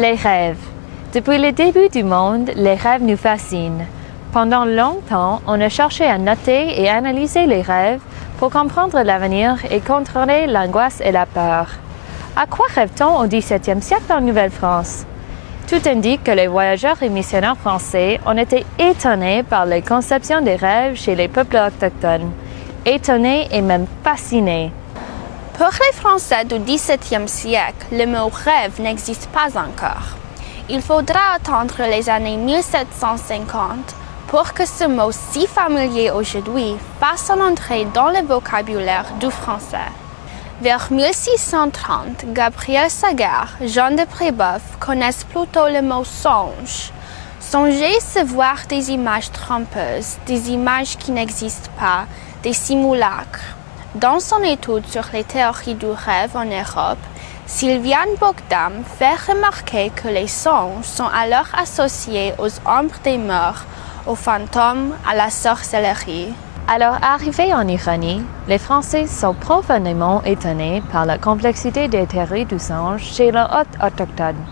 Les rêves. Depuis le début du monde, les rêves nous fascinent. Pendant longtemps, on a cherché à noter et analyser les rêves pour comprendre l'avenir et contrôler l'angoisse et la peur. À quoi rêve-t-on au XVIIe siècle en Nouvelle-France? Tout indique que les voyageurs et missionnaires français ont été étonnés par les conceptions des rêves chez les peuples autochtones. Étonnés et même fascinés. Pour les Français du XVIIe siècle, le mot rêve n'existe pas encore. Il faudra attendre les années 1750 pour que ce mot si familier aujourd'hui fasse son entrée dans le vocabulaire du français. Vers 1630, Gabriel Sagard, Jean de Brébeuf connaissent plutôt le mot songe. Songer, c'est voir des images trompeuses, des images qui n'existent pas, des simulacres. Dans son étude sur les théories du rêve en Europe, Sylviane Bogdam fait remarquer que les songes sont alors associés aux ombres des morts, aux fantômes, à la sorcellerie. Alors, arrivés en Ironie, les Français sont profondément étonnés par la complexité des théories du songe chez les hôtes autochtones.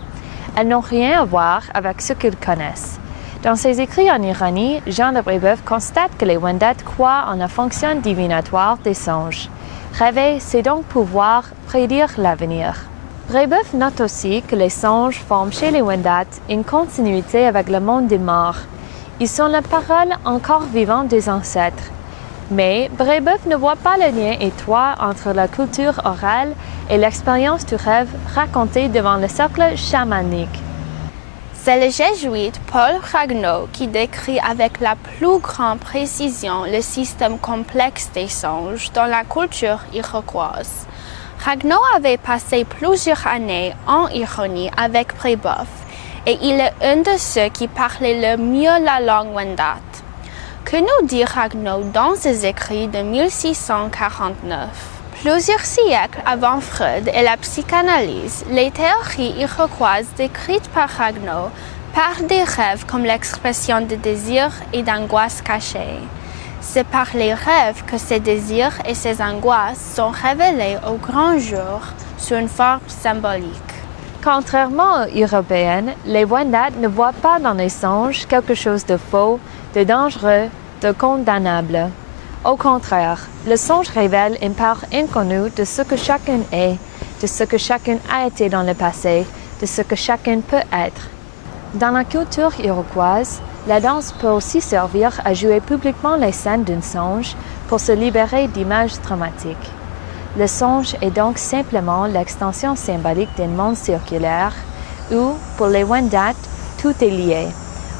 Elles n'ont rien à voir avec ce qu'ils connaissent. Dans ses écrits en Ironie, Jean de Brébeuf constate que les Wendat croient en la fonction divinatoire des songes. Rêver, c'est donc pouvoir prédire l'avenir. Brébeuf note aussi que les songes forment chez les Wendat une continuité avec le monde des morts. Ils sont la parole encore vivante des ancêtres. Mais Brébeuf ne voit pas le lien étroit entre la culture orale et l'expérience du rêve racontée devant le cercle chamanique. C'est le jésuite Paul Ragueneau qui décrit avec la plus grande précision le système complexe des songes dans la culture iroquoise. Ragueneau avait passé plusieurs années en Ironie avec Brébeuf et il est un de ceux qui parlaient le mieux la langue Wendat. Que nous dit Ragueneau dans ses écrits de 1649? Plusieurs siècles avant Freud et la psychanalyse, les théories iroquoises décrites par Ragueneau parlent des rêves comme l'expression de désirs et d'angoisses cachées. C'est par les rêves que ces désirs et ces angoisses sont révélés au grand jour sous une forme symbolique. Contrairement aux Européennes, les Wendat ne voient pas dans les songes quelque chose de faux, de dangereux, de condamnable. Au contraire, le songe révèle une part inconnue de ce que chacun est, de ce que chacun a été dans le passé, de ce que chacun peut être. Dans la culture iroquoise, la danse peut aussi servir à jouer publiquement les scènes d'un songe pour se libérer d'images traumatiques. Le songe est donc simplement l'extension symbolique d'un monde circulaire où, pour les Wendat, tout est lié,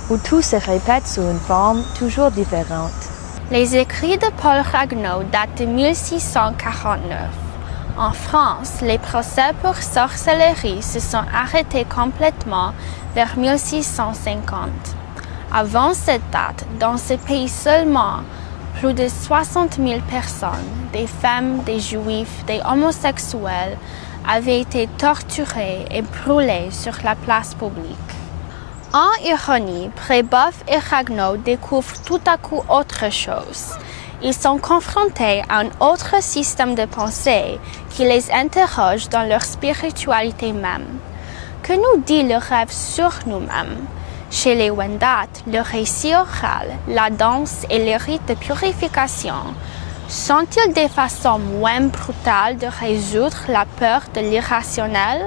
où tout se répète sous une forme toujours différente. Les écrits de Paul Ragueneau datent de 1649. En France, les procès pour sorcellerie se sont arrêtés complètement vers 1650. Avant cette date, dans ce pays seulement, plus de 60 000 personnes, des femmes, des juifs, des homosexuels, avaient été torturées et brûlées sur la place publique. En Ironie, Brébeuf et Ragueneau découvrent tout à coup autre chose. Ils sont confrontés à un autre système de pensée qui les interroge dans leur spiritualité même. Que nous dit le rêve sur nous-mêmes? Chez les Wendat, le récit oral, la danse et les rites de purification sont-ils des façons moins brutales de résoudre la peur de l'irrationnel?